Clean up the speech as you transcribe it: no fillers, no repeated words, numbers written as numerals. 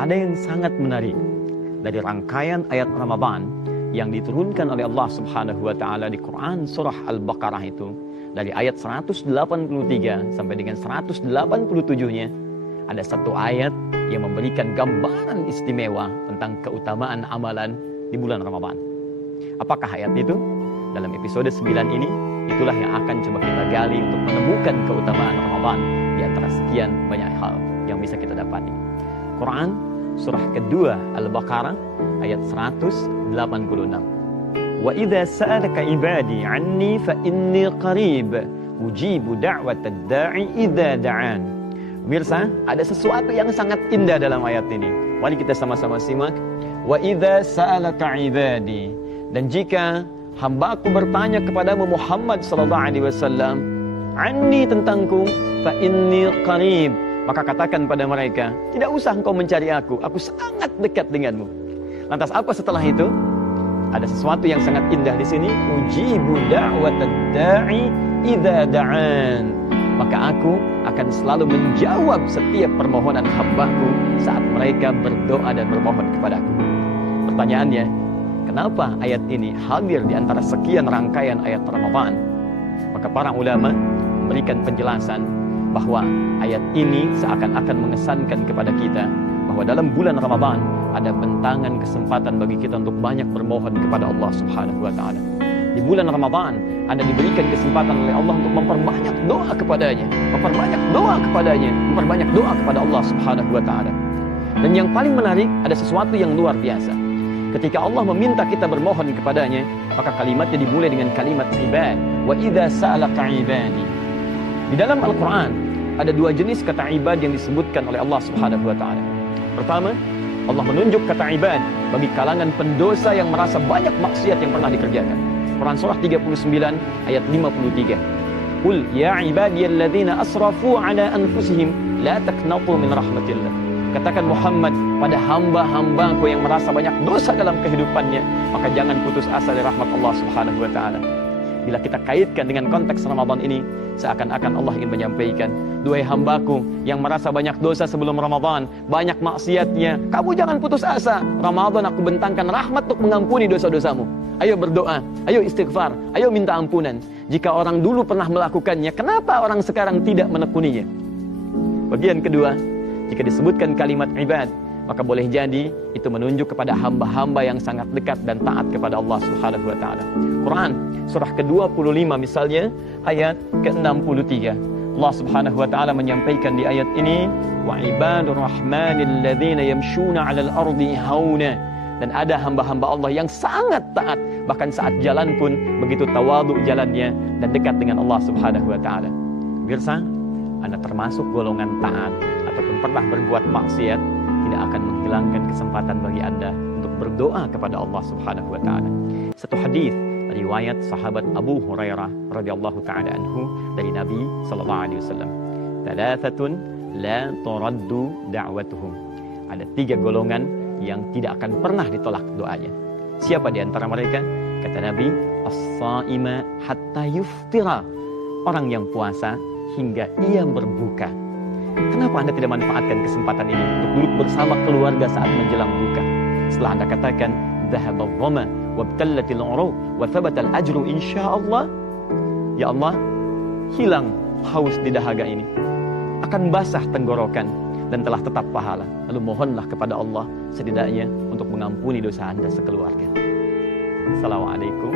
ada yang sangat menarik dari rangkaian ayat Ramadan yang diturunkan oleh Allah Subhanahu wa taala di Quran surah Al-Baqarah itu, dari ayat 183 sampai dengan 187-nya, ada satu ayat yang memberikan gambaran istimewa tentang keutamaan amalan di bulan Ramadan. Apakah ayat itu? Dalam episode 9 ini, itulah yang akan coba kita gali untuk menemukan keutamaan Ramadan di antara sekian banyak hal yang bisa kita dapati. Quran surah kedua Al-Baqarah ayat 186. Wa idza sa'alaka ibadi 'anni fa inni qarib ujibu da'watad da'i idza da'an. Pemirsa, ada sesuatu yang sangat indah dalam ayat ini. Mari kita sama-sama simak. Wa idza sa'alaka ibadi, dan jika hamba-Ku bertanya kepadamu Muhammad sallallahu alaihi wasallam, 'anni tentangku, fa inni qarib, maka katakan pada mereka, tidak usah engkau mencari aku sangat dekat denganmu. Lantas apa setelah itu? Ada sesuatu yang sangat indah di sini. Ujibu da'watad da'i idza da'an. Maka aku akan selalu menjawab setiap permohonan hamba-Ku saat mereka berdoa dan bermohon kepadaku. Pertanyaannya, kenapa ayat ini hadir di antara sekian rangkaian ayat Ramadan? Maka para ulama memberikan penjelasan bahwa ayat ini seakan-akan mengesankan kepada kita bahwa dalam bulan Ramadan ada bentangan kesempatan bagi kita untuk banyak bermohon kepada Allah Subhanahu wa taala. Di bulan Ramadan Anda diberikan kesempatan oleh Allah untuk memperbanyak doa kepadanya, memperbanyak doa kepada Allah Subhanahu wa taala. Dan yang paling menarik, ada sesuatu yang luar biasa. Ketika Allah meminta kita bermohon kepadanya, maka kalimatnya dimulai dengan kalimat ibad. Wa idza sa'alaka ibadi. Di dalam Al-Quran ada dua jenis kata ibad yang disebutkan oleh Allah Subhanahu wa taala. Pertama, Allah menunjuk kata ibad bagi kalangan pendosa yang merasa banyak maksiat yang pernah dikerjakan. Quran surah 39 ayat 53. Qul ya ibadiyalladzina asrafu ala anfusihim la taqnatu min rahmatillah. Katakan Muhammad pada hamba-hambaku yang merasa banyak dosa dalam kehidupannya, maka jangan putus asa dari rahmat Allah Subhanahu wa taala. Bila kita kaitkan dengan konteks Ramadan ini, seakan-akan Allah ingin menyampaikan, duhai hambaku yang merasa banyak dosa sebelum Ramadan, banyak maksiatnya, kamu jangan putus asa. Ramadan aku bentangkan rahmat untuk mengampuni dosa-dosamu. Ayo berdoa, ayo istighfar, ayo minta ampunan. Jika orang dulu pernah melakukannya, kenapa orang sekarang tidak menekuninya? Bagian kedua, jika disebutkan kalimat ibad, maka boleh jadi itu menunjuk kepada hamba-hamba yang sangat dekat dan taat kepada Allah Subhanahu wa taala. Quran surah ke-25 misalnya ayat ke-63. Allah Subhanahu wa taala menyampaikan di ayat ini, wa ibadur rahmanil ladzina yamshuna 'alal ardi hauna. Dan ada hamba-hamba Allah yang sangat taat, bahkan saat jalan pun begitu tawadhu jalannya dan dekat dengan Allah Subhanahu wa taala. Pemirsa, Anda termasuk golongan taat ataupun pernah berbuat maksiat, tidak akan menghilangkan kesempatan bagi Anda untuk berdoa kepada Allah Subhanahu wa taala. Satu hadis riwayat sahabat Abu Hurairah radhiyallahu taala anhu dari Nabi sallallahu alaihi wasallam. Thalathatun la turaddu da'watuhum. Ada 3 golongan yang tidak akan pernah ditolak doanya. Siapa di antara mereka? Kata Nabi, as-saima hatta yuftira. Orang yang puasa hingga ia berbuka. Kenapa Anda tidak manfaatkan kesempatan ini untuk duduk bersama keluarga saat menjelang buka? Setelah Anda katakan, dhahaba dhama wabtallatil uruq wa thabatal ajru insyaallah. Ya Allah, hilang haus di dahaga ini. Akan basah tenggorokan dan telah tetap pahala. Lalu mohonlah kepada Allah setidaknya untuk mengampuni dosa Anda sekeluarga. Assalamualaikum